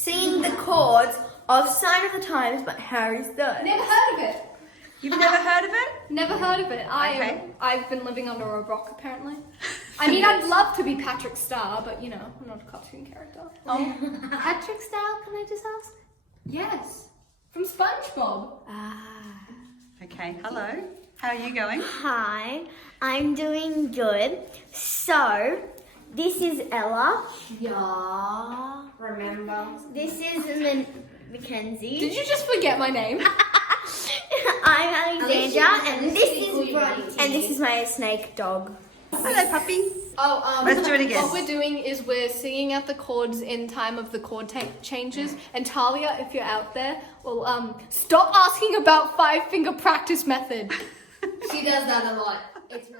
singing the chords of Sign of the Times by Harry Styles. Never heard of it. You've never heard of it? Never heard of it. Okay. I've been living under a rock apparently. I mean, I'd love to be Patrick Star, but you know, I'm not a cartoon character. Oh, Patrick Star, can I just ask? Yes, from SpongeBob. Okay, hello. How are you going? Hi, I'm doing good. So, this is Ella. Yeah. Remember? This is Mackenzie. Did you just forget my name? I'm Alexandra, and this is my snake dog. Hello, puppy. Oh, Let's do it again. What we're doing is we're singing out the chords in time of the chord changes. And Talia, if you're out there, will stop asking about 5-finger practice method. She does that a lot. It's